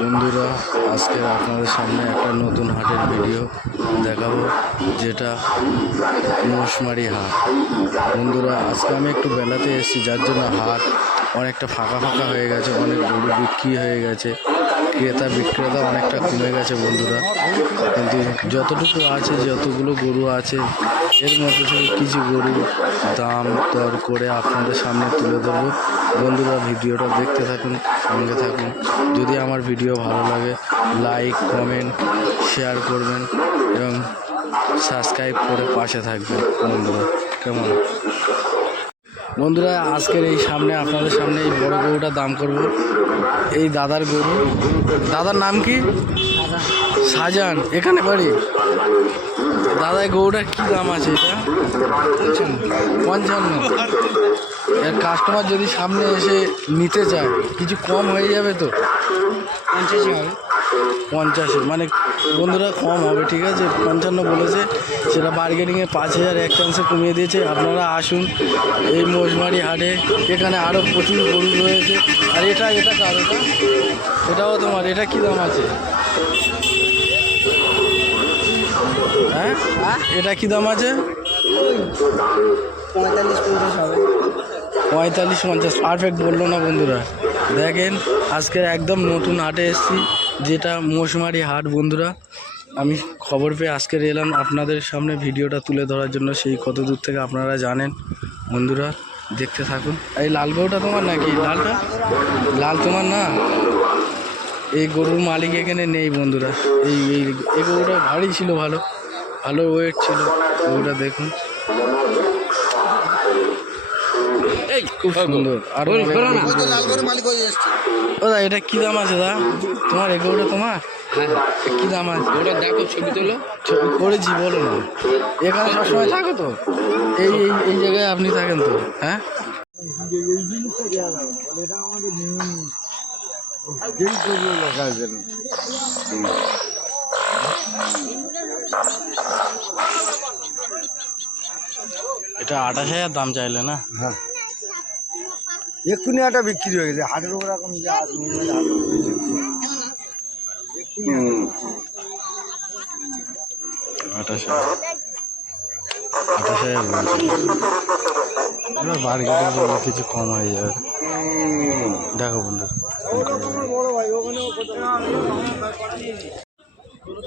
বন্ধুরা, আজকে আপনাদের সামনে একটা নতুন হাটের ভিডিও দেখাবো, যেটা মোষমারি হাট। বন্ধুরা, আজকে আমি একটু বেলাতে এসেছি, যার জন্য হাট অনেকটা ফাঁকা ফাঁকা হয়ে গেছে, অনেক গরু বিক্রি হয়ে গেছে, ক্রেতা বিক্রেতা অনেকটা কমে গেছে বন্ধুরা। কিন্তু যতটুকু আছে, যতগুলো গরু আছে, এর মধ্যে থেকে কিছু গরু দাম দর করে আপনাদের সামনে তুলে ধরবো। বন্ধুরা, ভিডিওটা দেখতে থাকুন, সঙ্গে থাকুন। যদি আমার ভিডিও ভালো লাগে লাইক কমেন্ট শেয়ার করবেন এবং সাবস্ক্রাইব করে পাশে থাকবেন। বন্ধুরা, কেমন? বন্ধুরা, আজকের এই সামনে, আপনাদের সামনে এই বড় গরুটার দাম করব। এই দাদার গরু। দাদার নাম কি? শাহজাহান এখানে বাড়ি? দাদাই এই গরুটার কি দাম আছে এটা? পঞ্চান্ন। এর কাস্টমার যদি সামনে এসে নিতে চায় কিছু কম হয়ে যাবে তো? পঞ্চাশে হবে। পঞ্চাশে মানে বন্ধুরা কম হবে ঠিক আছে? পঞ্চান্ন বলেছে সেটা বার্গেনিংয়ে পাঁচ হাজার এক চান্সে কমিয়ে দিয়েছে। আপনারা আসুন এই মোষমারি হাটে এখানে আরও প্রচুর গরু রয়েছে। আর এটা এটা কার এটা এটাও তোমার এটা কী দাম আছে? এটা কী দাম আছে? পঁয়তাল্লিশ পঞ্চাশ হবে। পঁয়তাল্লিশ পঞ্চাশ পারফেক্ট বলল না বন্ধুরা। দেখেন আজকে একদম নতুন হাটে এসেছি যেটা মোষমারি হাট বন্ধুরা। আমি খবর পেয়ে আজকের এলাম আপনাদের সামনে ভিডিওটা তুলে ধরার জন্য সেই কত দূর থেকে আপনারা জানেন। বন্ধুরা দেখতে থাকুন। এই লাল গরুটা তোমার নাকি? লালটা? লাল তোমার না? এই গরুর মালিক এখানে নেই বন্ধুরা। এই এই এই গরুটা ভারী ছিল ভালো। ভালো ওয়েট ছিল। গরুটা দেখুন। এই খুব সুন্দর। আর মালিক ও দা এটা কি দাম আছে দা? তোমার তোমার? হ্যাঁ কি দাম আছে? ওটা দেখো ছবি তোলো। ছবি করেছি বলো না। এখানে সবসময় থাকো তো? এই এই এই জায়গায় আপনি থাকেন তো হ্যাঁ? এটা আঠাশ হাজার দাম চাইলে না? হ্যাঁ। এক্ষুনি একটা বিক্রি হয়ে গেছে। হাটের উপর এখন আঠাশ আঠাশ হাজার কিছু কম হয়ে যাবে। দেখো বন্ধু।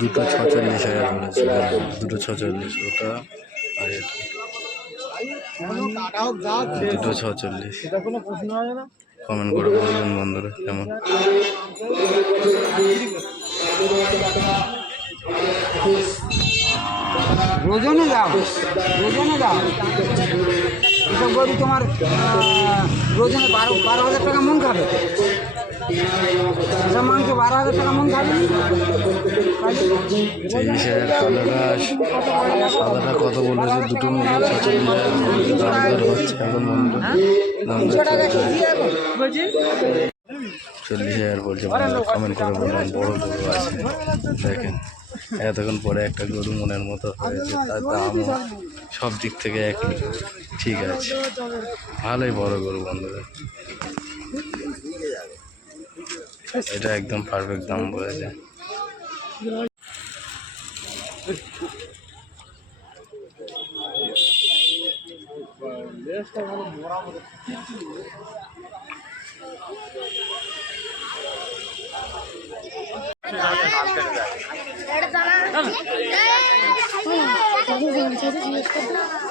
দুটো ছচল্লিশ হাজার বলেছে দুটো ছচল্লিশ, ওটা আর দুটো ছচল্লিশ। কমেন্ট করে বলবেন বন্ধুরা, কেমন? ওজনে দাও ওজনে দাও এসব গরু তোমার ওজনে বারো বারো হাজার টাকা মন খাবে। এসব মাংস বারো হাজার টাকা মন খাবে কালারা সাদাটা কত বলেছে দুটো হচ্ছে এখন। চল্লিশ হাজার বলছে কমেন্ট করে বললাম বড় আছে। দেখেন। এতক্ষণ পরে একটা গরু মনের মতো হয়েছে, তার দাম সব দিক থেকে একই। ঠিক আছে। ভালোই বড় গরু বন্ধুরা। এটা একদম পারফেক্ট দাম বলেছে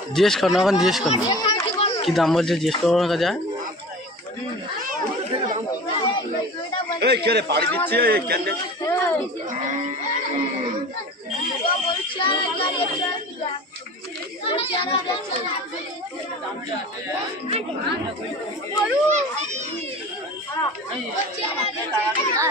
জিজ্ঞেস কর না এখন জিজ্ঞেস কর। না কি দাম বলছে জিজ্ঞেস করব না কাছে আমা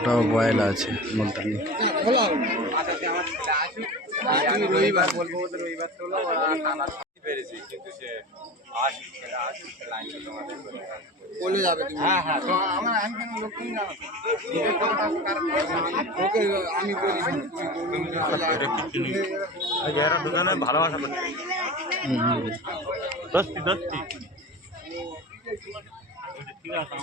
ওটাও বয়লা আছে তুমি হ্যাঁ হ্যাঁ। ভালোবাসা করছে দোস্তি দোস্তি। ঠিক আছে